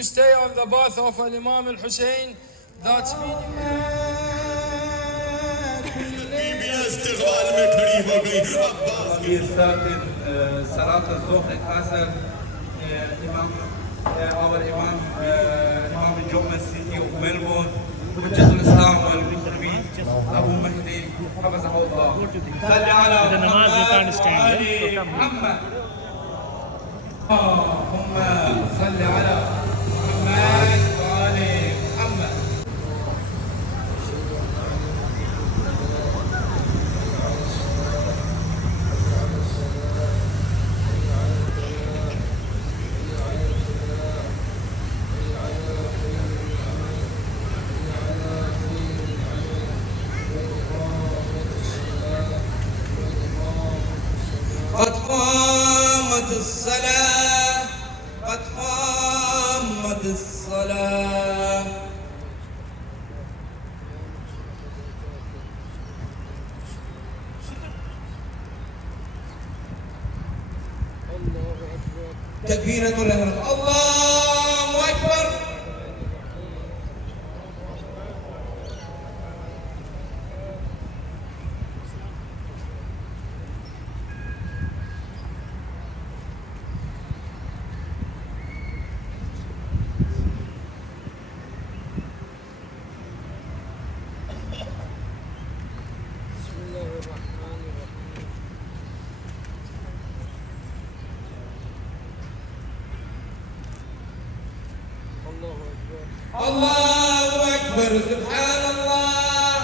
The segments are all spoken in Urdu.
Stay on the path of Imam al-Hussein. That's meaning. صلاة الظهر الأسر our Imam Joma City of Melbourne, حجة الإسلام والمسلمين أبو مهدي حفظه الله. صل على محمد وآل محمد. اللهم صل على محمد وآل محمد. قد قامت الصلاة قد قامت الصلاة. تكبيرة الإحرام الله أكبر. الله أكبر سبحان الله.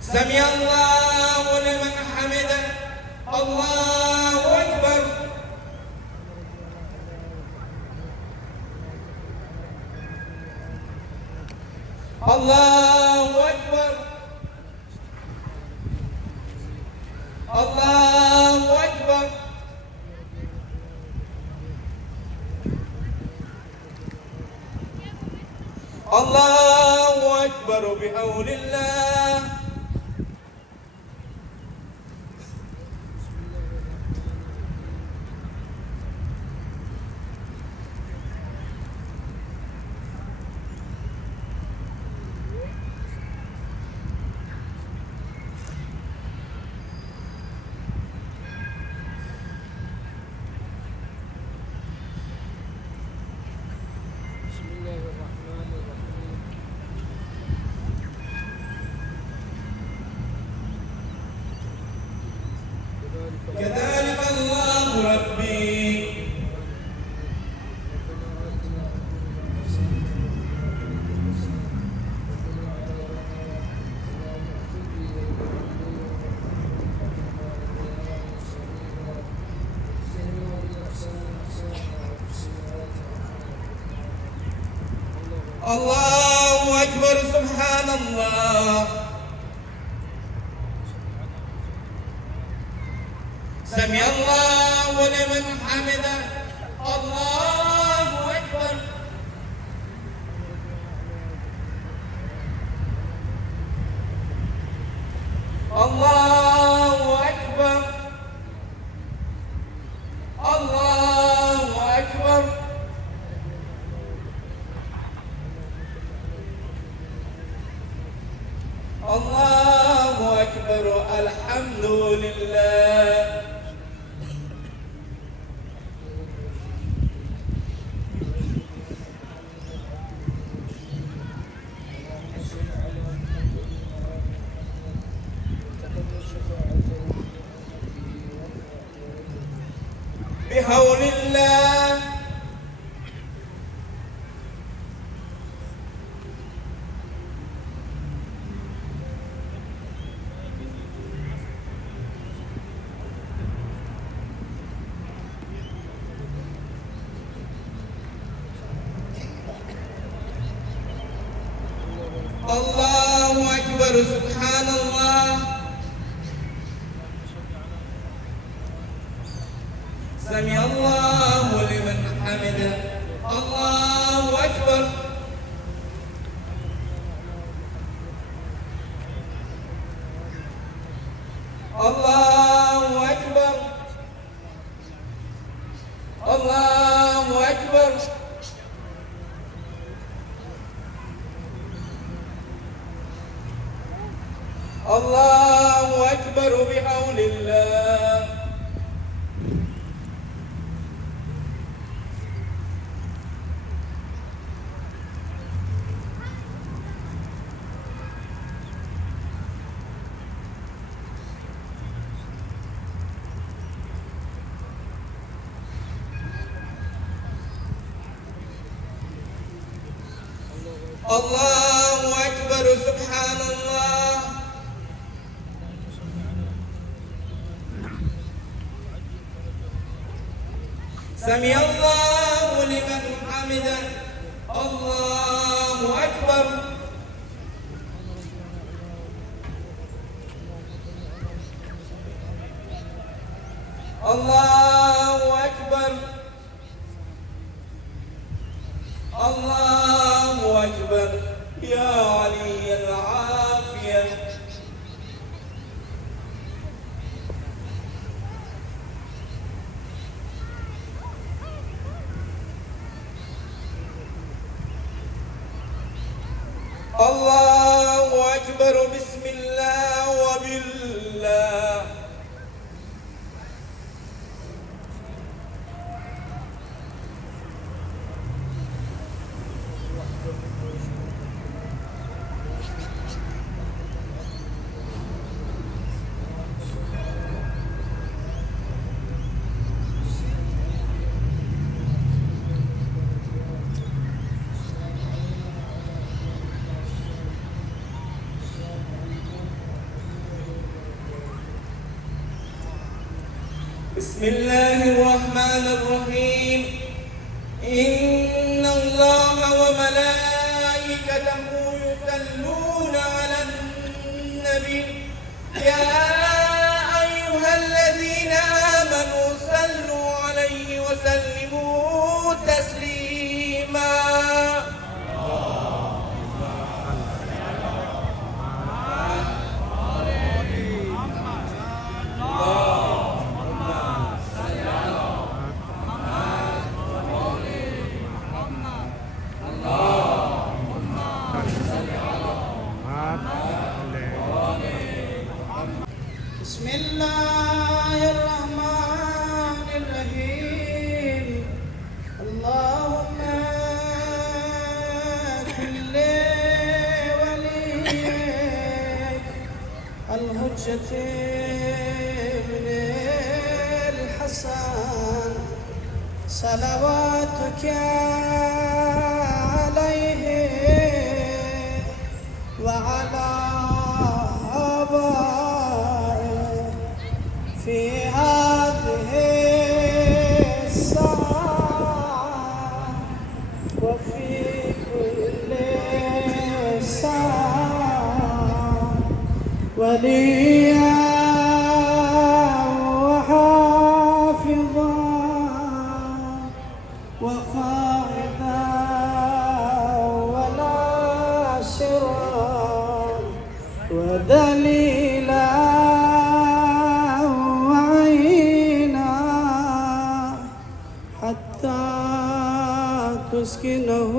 سمع الله لمن حمده. الله أكبر. الله أكبر. الله أكبر. الله أكبر بحول الله. كذلك الله ربي. الله أكبر سبحان الله. سمع الله لمن حمده. الله أكبر. الله أكبر. الله أكبر. الله أكبر. الحمد لله. بحول الله. الله أكبر سبحان الله. سمع الله لمن حمده. الله أكبر. الله أكبر. الله أكبر. الله أكبر بحول الله. الله أكبر. سبحان الله. سمع الله لمن حمده. الله أكبر. الله أكبر. الله أكبر. يا علي العافية. الله أكبر. بسم الله وبالله. بسم الله الرحمن الرحيم. إن الله وملائكته يصلون على النبي يا أيها الذين آمنوا صلوا عليه وسلموا تسليما. بسم الله الرحمن الرحيم. اللهم كل وليك الحجة بن الحسن صلواتك عليه وعلى آبائه في هذه الساعة وفي كل ساعة وليا وحافظا وقائدا وناصرا ودليلا وعينا حتى تسكنه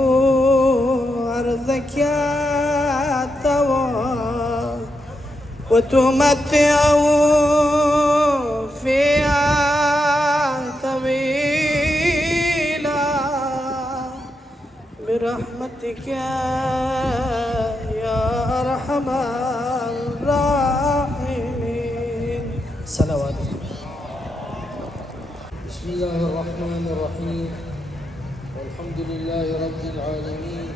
أرضك طوى وتمتعه فيها طويلا برحمتك يا أرحم الراحمين. صلوات. بسم الله الرحمن الرحيم. والحمد لله رب العالمين،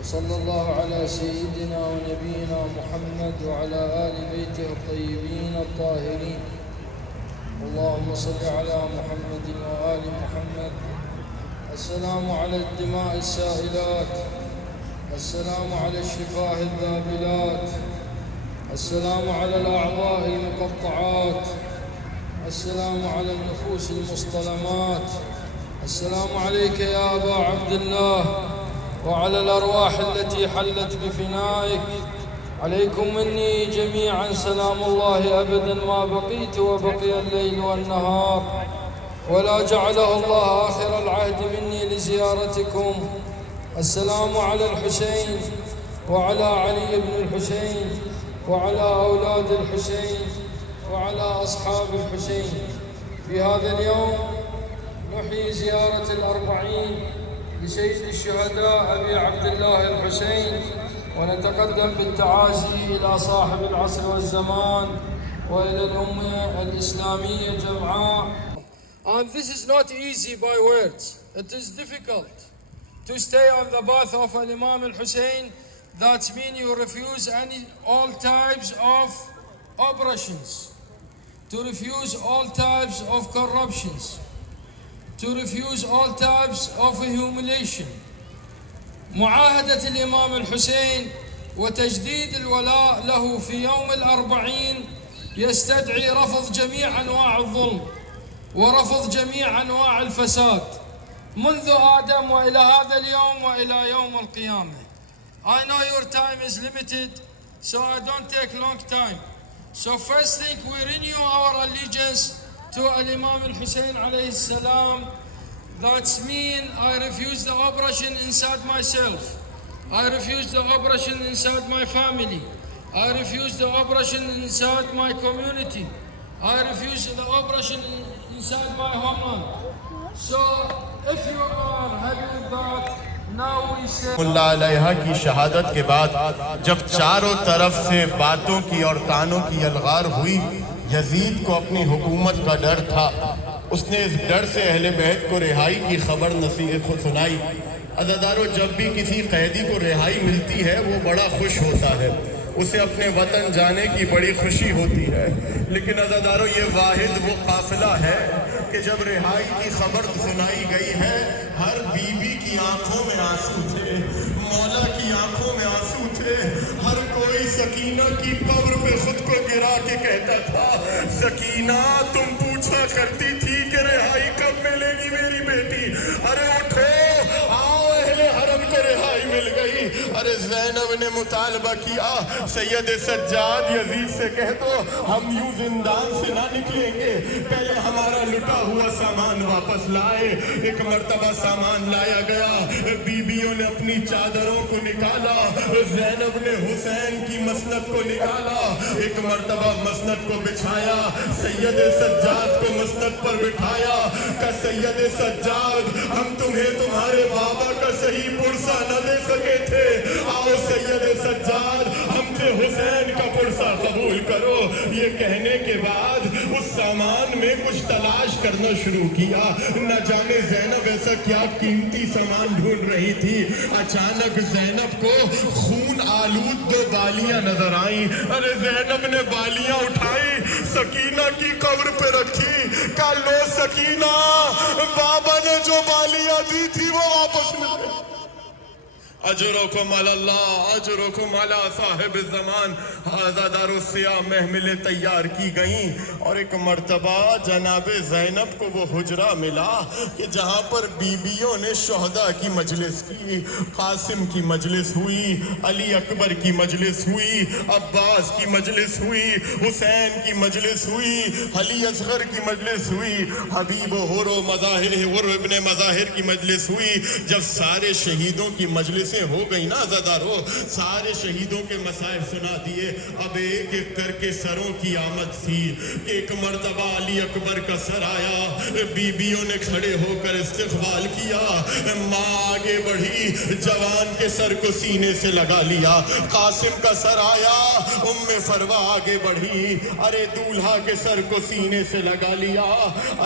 وصلى الله على سيدنا ونبينا محمد وعلى آل بيته الطيبين الطاهرين. اللهم صل على محمد وآل محمد. السلام على الدماء السائلات، السلام على الشفاه الذابلات، السلام على الأعضاء المقطعات، السلام على النفوس المصطلمات. السلام عليك يا أبا عبد الله وعلى الأرواح التي حلت بفنائك. عليكم مني جميعا سلام الله أبدا ما بقيت وبقي الليل والنهار، ولا جعله الله آخر العهد مني زيارتكم. السلام على الحسين وعلى علي بن الحسين وعلى أولاد الحسين وعلى أصحاب الحسين. في هذا اليوم نحيي زيارة الأربعين لسيد الشهداء أبي عبد الله الحسين، ونتقدم بالتعازي إلى صاحب العصر والزمان وإلى الأمة الإسلامية جمعاء. And this is not easy by words. It is difficult to stay on the path of Imam al-Hussein. That means you refuse all types of oppressions, to refuse all types of corruptions, to refuse all types of humiliation. معاهدة الإمام الحسين وتجديد الولاء له في يوم الأربعين يستدعي رفض جميع أنواع الظلم ورفض جميع أنواع الفساد منذ آدم وإلى هذا اليوم وإلى يوم القيامة. I know your time is limited, so I don't take long time. So first thing, we renew our allegiance to Imam al-Hussein alayhi salam. That means I refuse the oppression inside myself. I refuse the oppression inside my family. I refuse the oppression inside my community. I refuse the oppression inside my homeland. So if you are having that, now we say اللہ علیہ کی شہادت کے بعد جب چاروں طرف سے باتوں کی اور تانوں کی الغار ہوئی، یزید کو اپنی حکومت کا ڈر تھا. اس نے اس ڈر سے اہل بیت کو رہائی کی خبر نصیحت کو سنائی. عزادارو، جب بھی کسی قیدی کو رہائی ملتی ہے وہ بڑا خوش ہوتا ہے، اسے اپنے وطن جانے کی بڑی خوشی ہوتی ہے. لیکن عزادارو، یہ واحد وہ قافلہ ہے کہ جب رہائی کی خبر سنائی گئی ہے، ہر بیوی کی آنکھوں میں آنسو تھے، مولا کی آنکھوں میں آنسو تھے. ہر کوئی سکینہ کی قبر پہ خود کو گرا کے کہتا تھا، سکینہ تم پوچھا کرتی تھی کہ رہائی کب ملے گی میری بیٹی، ارے اٹھو آؤ، اہل حرم کو رہائی مل گئی. ارے زینب نے مطالبہ کیا، سید سجاد یزید سے کہہ دو ہم یوں زندان سے نہ نکلیں گے، پہلے ہمارا لٹا ہوا سامان واپس لائے. ایک مرتبہ سامان لایا گیا، بیویوں نے اپنی چادروں کو نکالا، زینب نے حسین کی مسند کو نکالا. ایک مرتبہ مسند کو بچھایا، سید سجاد کو مسند پر بٹھایا. کہ سید سجاد ہم تمہیں تمہارے بابا کا صحیح پرسہ نہ دے سکے تھے، آؤ سید سجاد ہم سے حسین کا پرسہ قبول کرو. یہ کہنے کے بعد اس سامان میں کچھ تلاش کرنا شروع کیا. نہ جانے زینب ایسا کیا قیمتی سامان ڈھونڈ رہی تھی. اچانک زینب کو خون آلود دو بالیاں نظر آئیں. ارے زینب نے بالیاں اٹھائی، سکینہ کی قبر پہ رکھی. کہا لو سکینہ، بابا نے جو بالیاں دی تھی وہ واپس مل گئی. اجرکم علی اللہ، اجرکم علی صاحب الزمان. عزادار السیاہ محملیں تیار کی گئیں اور ایک مرتبہ جناب زینب کو وہ حجرہ ملا کہ جہاں پر بیویوں نے شہداء کی مجلس کی. قاسم کی مجلس ہوئی، علی اکبر کی مجلس ہوئی، عباس کی مجلس ہوئی، حسین کی مجلس ہوئی، علی اصغر کی مجلس ہوئی، حبیب و حر و مظاہر حر ابن مظاہر کی مجلس ہوئی. جب سارے شہیدوں کی مجلس ہو گئی نا عزادارو، سارے شہیدوں کے مسائل سنا دیے. اب ایک ایک کر کے سروں کی آمد تھی. ایک مرتبہ علی اکبر کا سر آیا، بیویوں نے کھڑے ہو کر استقبال کیا. ماں آگے بڑھی، جوان کے سر کو سینے سے لگا لیا. قاسم کا سر آیا، ام فروا آگے بڑھی، ارے دولہا کے سر کو سینے سے لگا لیا.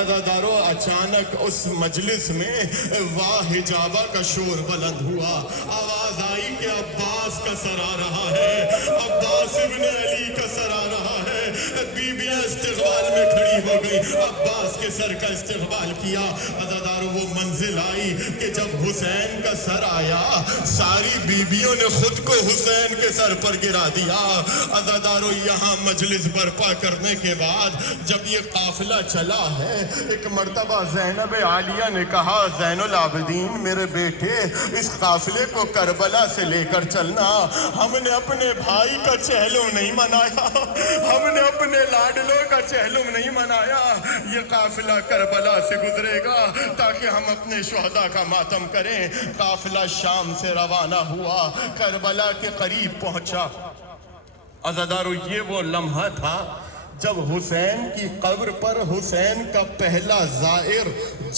عزادارو، اچانک اس مجلس میں واہ حجابہ کا شور بلند ہوا. آواز آئی کہ عباس کا سر آ رہا ہے، عباس ابن علی کا سر آ رہا ہے. بیویاں استقبال میں کھڑی ہو گئی، عباس کے سر کا استقبال کیا. عزادارو، وہ منزل آئی کہ جب حسین کا سر آیا، ساری بیویوں نے خود کو حسین کے سر پر گرا دیا. عزادارو، یہاں مجلس برپا کرنے کے بعد جب یہ قافلہ چلا ہے، ایک مرتبہ زینب عالیہ نے کہا، زین العابدین میرے بیٹے، اس قافلے کو کربلا سے لے کر چلنا. ہم نے اپنے بھائی کا چہلم نہیں منایا، ہم نے اپنے لاڈلوں کا چہلم نہیں منایا. یہ قافلہ کربلا سے گزرے گا تاکہ ہم اپنے شہداء کا ماتم کریں. قافلہ شام سے روانہ ہوا, کربلا کے قریب پہنچا. عزادارو یہ وہ لمحہ تھا جب حسین کی قبر پر حسین کا پہلا زائر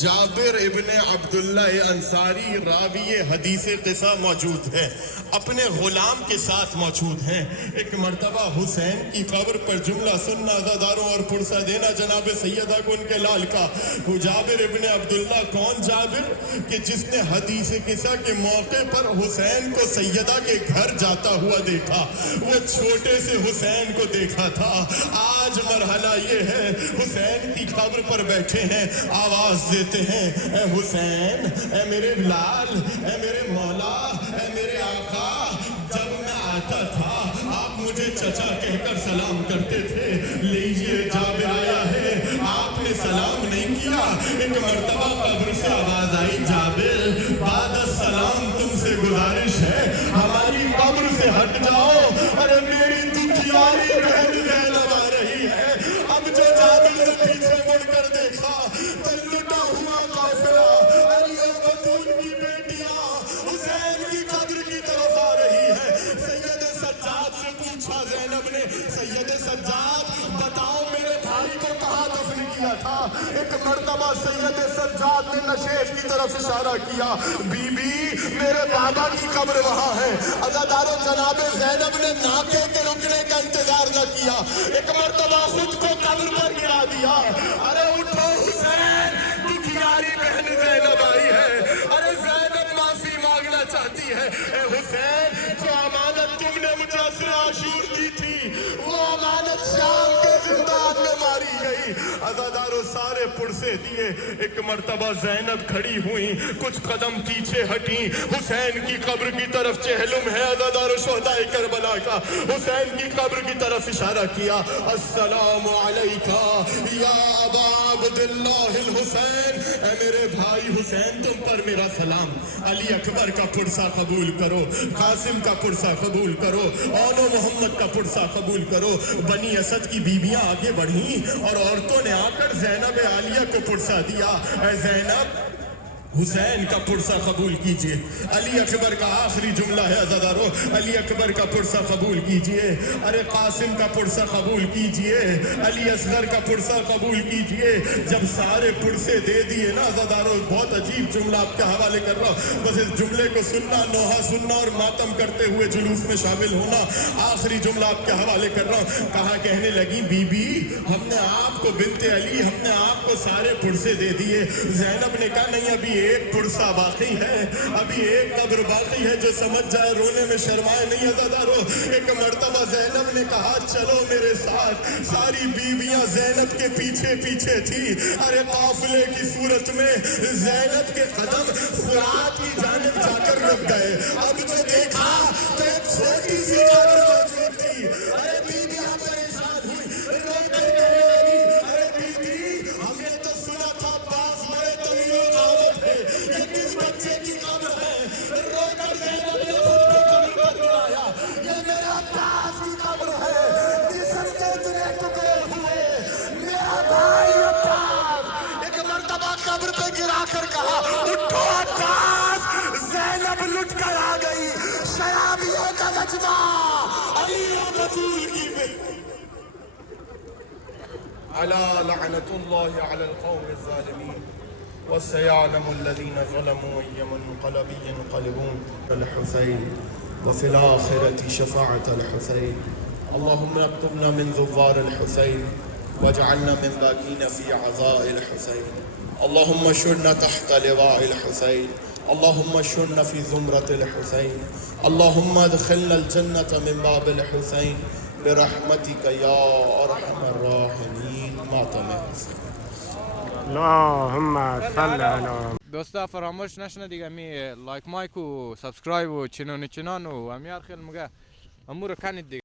جابر ابن عبداللہ انصاری راوی حدیث قصہ موجود ہے, اپنے غلام کے ساتھ موجود ہیں. ایک مرتبہ حسین کی قبر پر جملہ سننا عزاداروں اور پرسہ دینا جناب سیدہ کو ان کے لال کا. وہ جابر ابن عبداللہ کون جابر کہ جس نے حدیث قصہ کے موقع پر حسین کو سیدہ کے گھر جاتا ہوا دیکھا, وہ چھوٹے سے حسین کو دیکھا تھا. آج مرحلہ یہ ہے حسین کی قبر پر بیٹھے ہیں, آواز دیتے ہیں اے حسین, اے میرے لال, اے میرے مولا, اے میرے آقا. جب میں آتا تھا آپ مجھے چچا کہہ کر سلام کرتے تھے, لیجئے جابر آیا ہے, آپ نے سلام نہیں کیا. ایک مرتبہ قبر سے آواز آئی, جابر بعد السلام تم سے گزارش ہے ہماری قبر سے ہٹ جاؤ. ارے میری دکھیاری بہن زینب آ رہی ہے. اب جو جابر نے پیچھے مڑ کر دیکھا تو لٹا ہوا قافلہ علی و بطول کی بیٹیاں حسین کی قبر کی طرف آ رہی ہے. سید سجاد سے پوچھا زینب نے, سید سجاد بتاؤ میرے بھائی کو کہاں دفن کیا تھا. ایک مرتبہ سید سجاد نے نشیب کی طرف اشارہ کیا, بی بی میرے بابا کی قبر وہاں ہے. عزادارو جناب زینب نے ناکے کے رکنے کا انتظار نہ کیا, ایک مرتبہ خود کو قبر پر گرا دیا. ارے اٹھو حسین, دکھیاری بہن زینب آئی ہے. ارے زینب معافی مانگنا چاہتی ہے. اے حسین, جو امانت تم نے مجھے عصر عاشور دی تھی وہ امانت شام کے زندان میں ماری گئی. عزادارو سارے پرسے دیے. ایک مرتبہ زینب کھڑی ہوئی, کچھ قدم پیچھے ہٹی, حسین کی قبر کی طرف چہلم ہے عزادارو شہدائے کربلا کا. حسین کی قبر کی طرف اشارہ کیا, السلام علیکہ یا ابا عبداللہ الحسین, اے میرے بھائی حسین تم پر میرا سلام. علی اکبر کا پرسہ قبول کرو, قاسم کا پرسہ قبول کرو, اون و محمد کا پرسہ قبول کرو. بنی اسد کی بیویاں آگے بڑھیں اور عورتوں نے آ کر زینب عالیہ کو پرسہ دیا, اے زینب حسین کا پرسہ قبول کیجئے. علی اکبر کا آخری جملہ ہے عزادارو, علی اکبر کا پرسہ قبول کیجئے. ارے قاسم کا پرسہ قبول کیجئے, علی اصغر کا پرسہ قبول کیجئے. جب سارے پرسے دے دیے نا عزادارو, بہت عجیب جملہ آپ کے حوالے کر رہا ہوں, بس اس جملے کو سننا, نوحہ سننا اور ماتم کرتے ہوئے جلوس میں شامل ہونا. آخری جملہ آپ کے حوالے کر رہا ہوں. کہا کہنے لگی, بی بی ہم نے آپ کو بنت علی, ہم نے آپ کو سارے پرسے دے دیے. زینب نے کہا نہیں, ابھی ایک پرسہ باقی ہے, ابھی ایک قبر باقی ہے, جو سمجھ جائے رونے میں شرمائے نہیں. عزادارو ایک مرتبہ زینب نے کہا چلو میرے ساتھ. ساری بیویاں زینب کے پیچھے پیچھے تھی. ارے قافلے کی صورت میں زینب کے قدم فرات کی جانب جا کر رک گئے. اب جو دیکھا تو ایک چھوٹی سی قبر موجود تھی. ارے بیویاں پریشان ہوئی, رو کر کہنے لگی, ارے بیوی ہم نے تو سنا تھا باز بڑے طویل القامت ہے, یہ کس بچے کی قبر ہے. رو کر زینب نے خود کو قبر پر گرایا, یہ میرا عباس کی قبر ہے, جسم کے اتنے ٹکڑے ہوئے, میرا بھائی عباس. ایک مرتبہ قبر پہ گرا کر کہا, اٹھو عباس. زینب لٹ کر آ گئی. شرابیوں کا مجمع علی و بطول کی بیٹی. الا لعنت اللہ علی القوم الظالمین وسيعلم الذين ظلموا أي منقلب ينقلبون. الحسين وفي الآخرة شفاعة الحسين. اللهم اكتبنا من ظفار الحسين واجعلنا من باكين في عزاء الحسين. اللهم اشرنا تحت لواء الحسين. اللهم اشرنا في زمرة الحسين. اللهم ادخلنا الجنة من باب الحسين برحمتك يا أرحم الراحمين. ماتم حسين. اللهم صل على. دوستا فراموش نشنه دیگه می لایک مایک و سابسکرایب و چنان و امیار خیلی مگه امور کنید دیگه.